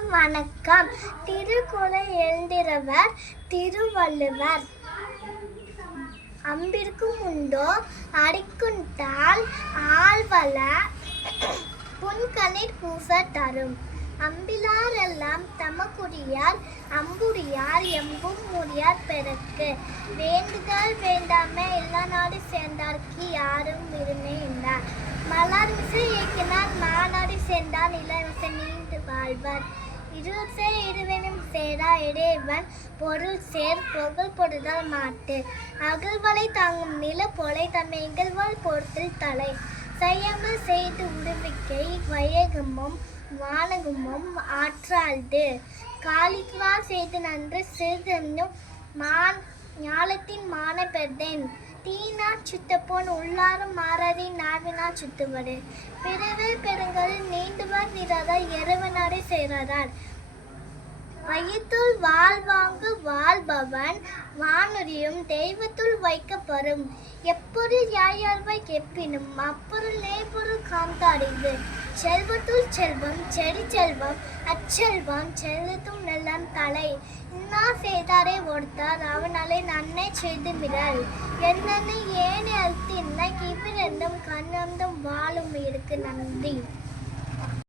வணக்கம். திருக்குறளை எழுதியவர் திருவள்ளுவர். அம்பிற்கும் உண்டோ அடிக்குண்டால் ஆள்வல புன்கணிற் பூச தரும். அம்பிலார் எல்லாம் தமக்குரியார் அம்புரியார் எம்பும் முறியார் பெருக்கு. வேண்டுதல் வேண்டாமை எல்லா நாடு சேர்ந்தார்க்கு யாரும் இருமே என்றார். மலர் மிசை இயக்கினார் மாநாடு சேர்ந்தார் இளவசை நீண்டு வாழ்வர். இருள் சேர் இருவனும் சேரா இடையவன் பொருள் சேர் புகழ் பொடுதல் மாட்டு. அகழ்வலை தாங்கும் நில பொலை தம்மை இகழ்வாள் பொறுத்தல் தலை. செய்யாமல் செய்து உடுவிக்கை வயகமும் வானகமும் ஆற்றாள்து. காலித்வார் செய்து நன்று சிறிதென்னும் ஞாலத்தின் மான பெர்தேன். தீனாற் சுத்தப்போன் உள்ளாரும் மாறாதி நாவினாற் சுத்துவது. பிறவர் பெருங்கலில் நீண்டுவர் நிறாதார் எருவனாரை சேராதார். வையத்துள் வாழ்வாங்கு வாழ்பவன் வானுரியும் தெய்வத்துள் வைக்கப்பெறும். எப்பொருள் யாயார்வாய் எப்பினும் அப்பொருள் நேர்பொருள் காண்க அறிவு. செல்வத்துள் செல்வம் செடி செல்வம் அச்செல்வம் செலுத்தும் நெல்லம் தலை. இன்னா செய்தாரை ஒருத்தார் அவனாலே நன்மை செய்து மிரல். என்னென்ன ஏனை அழுத்தி இன்ன இவ்விரண்டும் கண்ணந்தும் வாழும் இருக்கு. நன்றி.